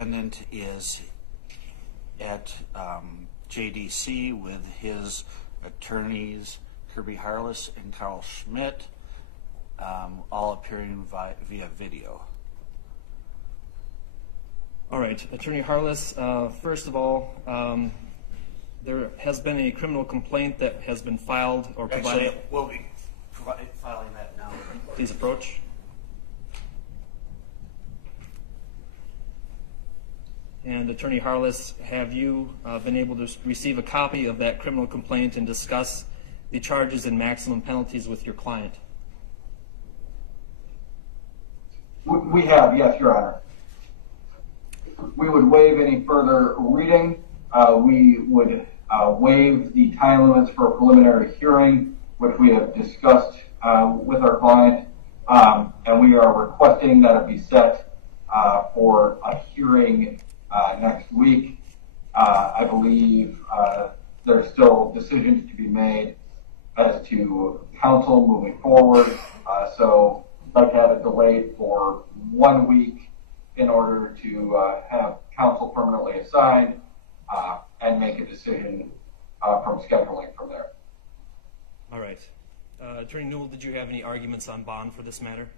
defendant is at JDC with his attorneys Kirby Harless and Carl Schmidt, all appearing via video. All right, Attorney Harless, first of all, there has been a criminal complaint that has been filed or provided. Actually, we'll be filing that now. Please approach. And Attorney Harless, have you been able to receive a copy of that criminal complaint and discuss the charges and maximum penalties with your client? We have, yes, Your Honor. We would waive any further reading. We would waive the time limits for a preliminary hearing, which we have discussed with our client, and we are requesting that it be set for a hearing next week. I believe there's still decisions to be made as to counsel moving forward, so I'd like to have it delayed for 1 week in order to have counsel permanently assigned and make a decision from scheduling from there. All right. Attorney Newell, did you have any arguments on bond for this matter?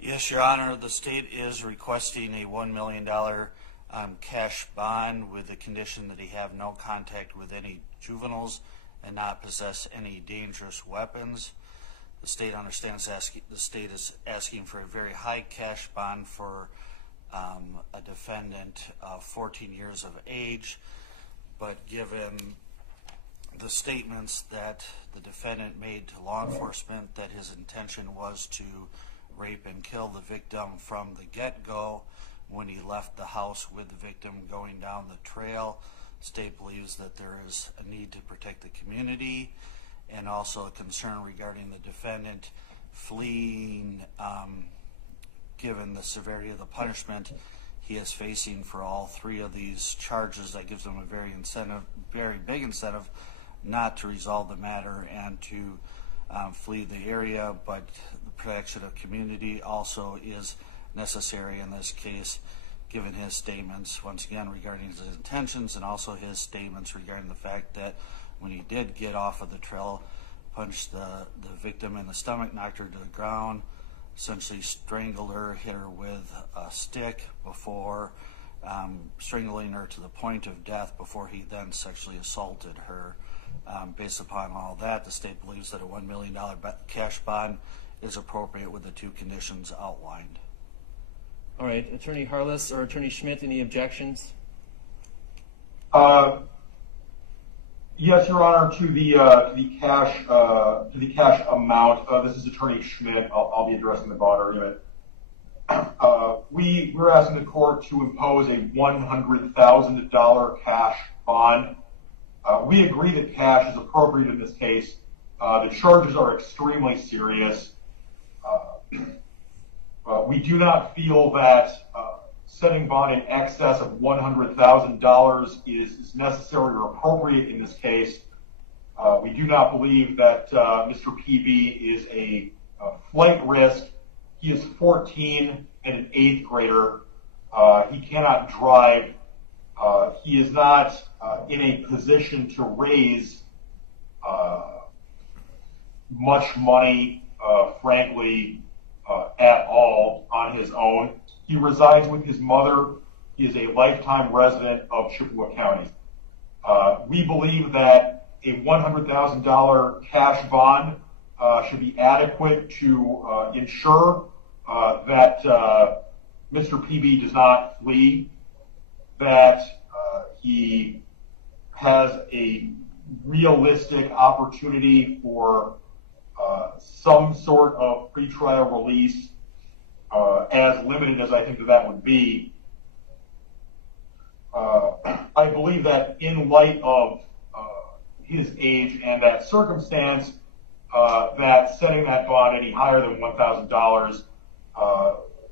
Yes, Your Honor. The state is requesting a $1 million cash bond with the condition that he have no contact with any juveniles and not possess any dangerous weapons. The state understands the state is asking for a very high cash bond for a defendant of 14 years of age, but given the statements that the defendant made to law enforcement that his intention was to rape and kill the victim from the get-go when he left the house with the victim going down the trail, the state believes that there is a need to protect the community and also a concern regarding the defendant fleeing. Given the severity of the punishment he is facing for all three of these charges, that gives him a very big incentive not to resolve the matter and to flee the area, but the protection of community also is necessary in this case, given his statements, once again, regarding his intentions and also his statements regarding the fact that when he did get off of the trail, punched the victim in the stomach, knocked her to the ground, essentially strangled her, hit her with a stick before strangling her to the point of death before he then sexually assaulted her. Based upon all that, the state believes that a $1 million cash bond is appropriate with the two conditions outlined. All right, Attorney Harless or Attorney Schmidt, any objections? Yes, Your Honor, to the cash amount. This is Attorney Schmidt. I'll be addressing the bond argument. We're asking the court to impose a $100,000 cash bond. We agree that cash is appropriate in this case. The charges are extremely serious. We do not feel that setting bond in excess of $100,000 is necessary or appropriate in this case. We do not believe that Mr. PB is a flight risk. He is 14 and an 8th grader. He cannot drive. He is not in a position to raise much money, frankly, at all on his own. He resides with his mother. He is a lifetime resident of Chippewa County. We believe that a $100,000 cash bond should be adequate to ensure that Mr. PB does not flee, that he has a realistic opportunity for some sort of pretrial release, as limited as I think that would be. I believe that in light of his age and that circumstance, that setting that bond any higher than $1,000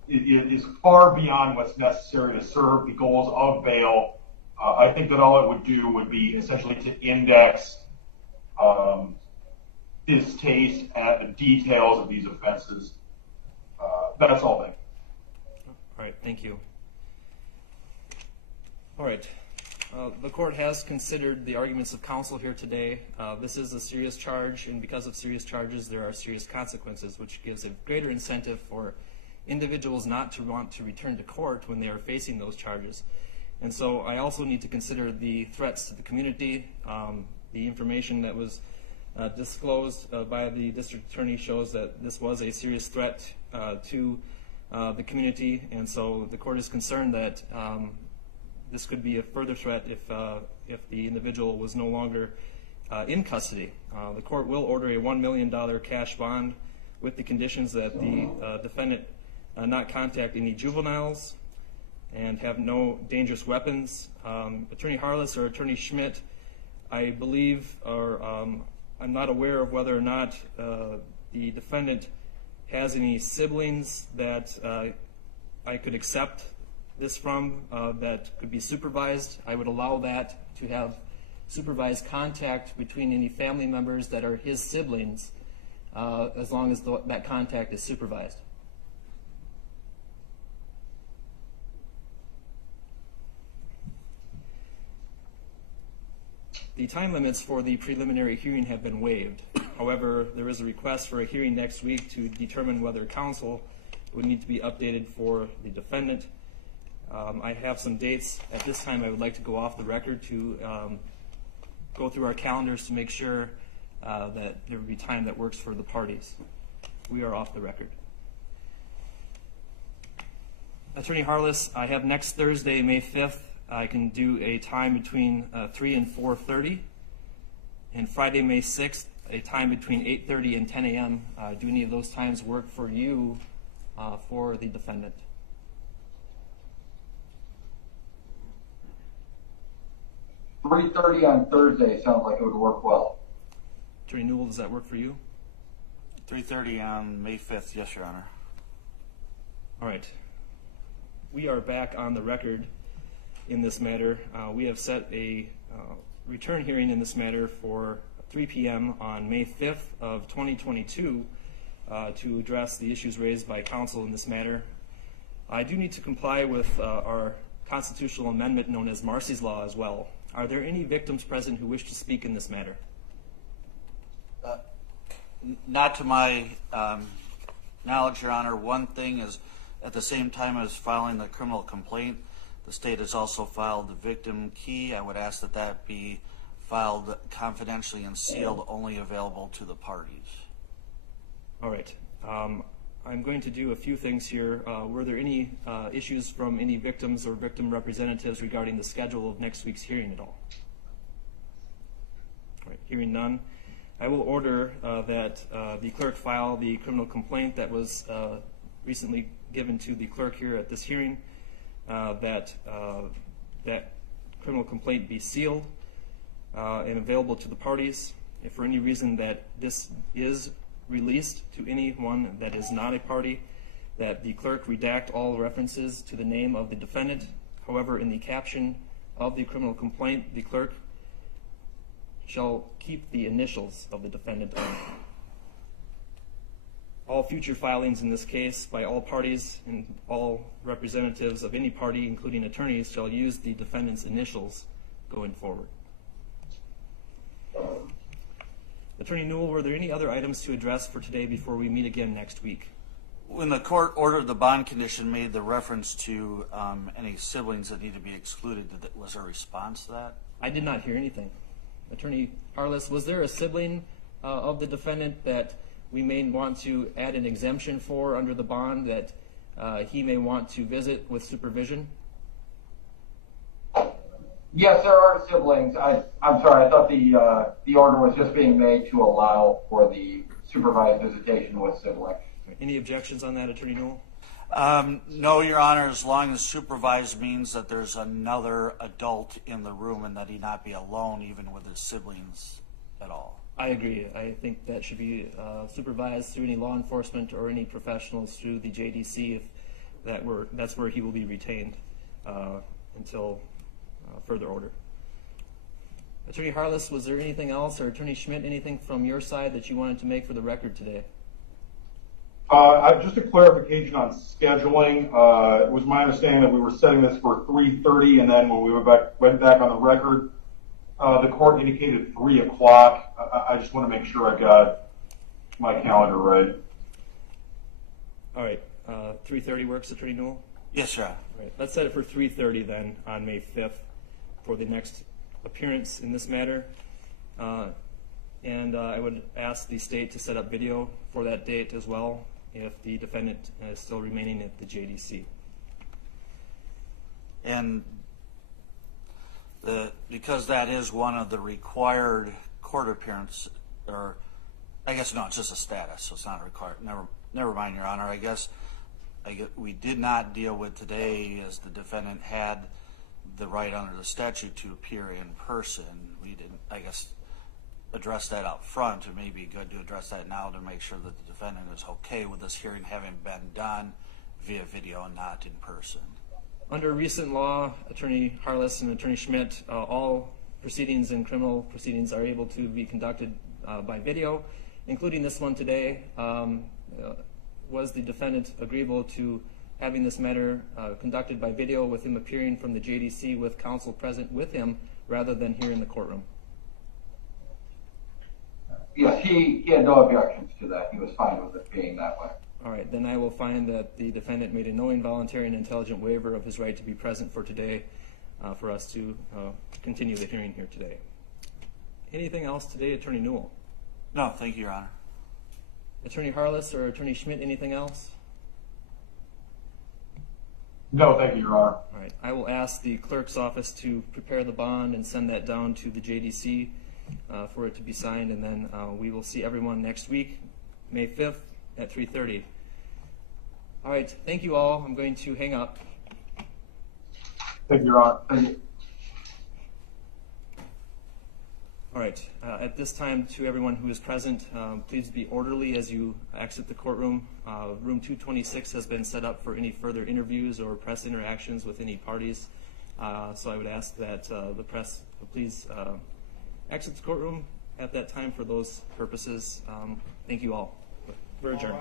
is far beyond what's necessary to serve the goals of bail. I think that all it would do would be essentially to index his taste at the details of these offenses. That's all. All right, thank you. All right. The court has considered the arguments of counsel here today. This is a serious charge, and because of serious charges, there are serious consequences, which gives a greater incentive for individuals not to want to return to court when they are facing those charges. And so I also need to consider the threats to the community. The information that was disclosed by the district attorney shows that this was a serious threat to the community, and so the court is concerned that this could be a further threat if the individual was no longer in custody. The court will order a $1 million cash bond with the conditions that the defendant not contact any juveniles and have no dangerous weapons. Attorney Harless or Attorney Schmidt, I believe, or I'm not aware of whether or not the defendant has any siblings that I could accept this from that could be supervised. I would allow that to have supervised contact between any family members that are his siblings as long as that contact is supervised. The time limits for the preliminary hearing have been waived. However, there is a request for a hearing next week to determine whether counsel would need to be updated for the defendant. I have some dates. At this time, I would like to go off the record to go through our calendars to make sure that there would be time that works for the parties. We are off the record. Attorney Harless, I have next Thursday, May 5th. I can do a time between 3 and 4:30. And Friday, May 6th, a time between 8:30 and 10 a.m. Do any of those times work for you for the defendant? $3:30 on Thursday sounds like it would work well. Attorney Newell, does that work for you? 3:30 on May 5th, yes, Your Honor. All right. We are back on the record in this matter. We have set a return hearing in this matter for 3 p.m. on May 5th of 2022 to address the issues raised by counsel in this matter. I do need to comply with our constitutional amendment known as Marcy's Law as well. Are there any victims present who wish to speak in this matter? Not to my knowledge, Your Honor. One thing is, at the same time as filing the criminal complaint, the state has also filed the victim key. I would ask that that be filed confidentially and sealed, only available to the parties. All right. I'm going to do a few things here. Were there any issues from any victims or victim representatives regarding the schedule of next week's hearing at all? All right, hearing none. I will order that the clerk file the criminal complaint that was recently given to the clerk here at this hearing, that criminal complaint be sealed and available to the parties. If for any reason that this is released to anyone that is not a party, that the clerk redact all references to the name of the defendant. However, in the caption of the criminal complaint, the clerk shall keep the initials of the defendant on it. All future filings in this case by all parties and all representatives of any party, including attorneys, shall use the defendant's initials going forward. Attorney Newell, were there any other items to address for today before we meet again next week? When the court ordered the bond condition, made the reference to any siblings that need to be excluded, was there a response to that? I did not hear anything. Attorney Harless, was there a sibling of the defendant that we may want to add an exemption for under the bond that he may want to visit with supervision? Yes, there are siblings. I'm sorry, I thought the order was just being made to allow for the supervised visitation with siblings. Any objections on that, Attorney Newell? No, Your Honor, as long as supervised means that there's another adult in the room and that he not be alone even with his siblings at all. I agree. I think that should be supervised through any law enforcement or any professionals through the JDC if that's where he will be retained until further order. Attorney Harless, was there anything else, or Attorney Schmidt, anything from your side that you wanted to make for the record today? Just a clarification on scheduling. It was my understanding that we were setting this for 3:30, and then when we went back on the record, the court indicated 3 o'clock. I just want to make sure I got my calendar right. All right, 3:30 works, Attorney Newell? Yes, Your Honor. All right, let's set it for 3:30 then on May 5th for the next appearance in this matter. And I would ask the state to set up video for that date as well if the defendant is still remaining at the JDC. And because that is one of the required court appearance, or I guess no, it's just a status, so it's not required. Never mind, Your Honor. I guess we did not deal with today as the defendant had the right under the statute to appear in person. We didn't, I guess, address that up front. It may be good to address that now to make sure that the defendant is okay with this hearing having been done via video and not in person. Under recent law, Attorney Harless and Attorney Schmidt, all proceedings and criminal proceedings are able to be conducted by video, including this one today. Was the defendant agreeable to having this matter conducted by video with him appearing from the JDC with counsel present with him rather than here in the courtroom? Yes, he had no objections to that. He was fine with it being that way. All right, then I will find that the defendant made a knowing, voluntary, and intelligent waiver of his right to be present for today for us to continue the hearing here today. Anything else today, Attorney Newell? No, thank you, Your Honor. Attorney Harless or Attorney Schmidt, anything else? No, thank you, Your Honor. All right, I will ask the clerk's office to prepare the bond and send that down to the JDC for it to be signed, and then we will see everyone next week, May 5th at 3:30. All right, thank you all. I'm going to hang up. Thank you, Your Honor. Thank you. All right, at this time, to everyone who is present, please be orderly as you exit the courtroom. Room 226 has been set up for any further interviews or press interactions with any parties. So I would ask that the press please exit the courtroom at that time for those purposes. Thank you all. We're adjourned.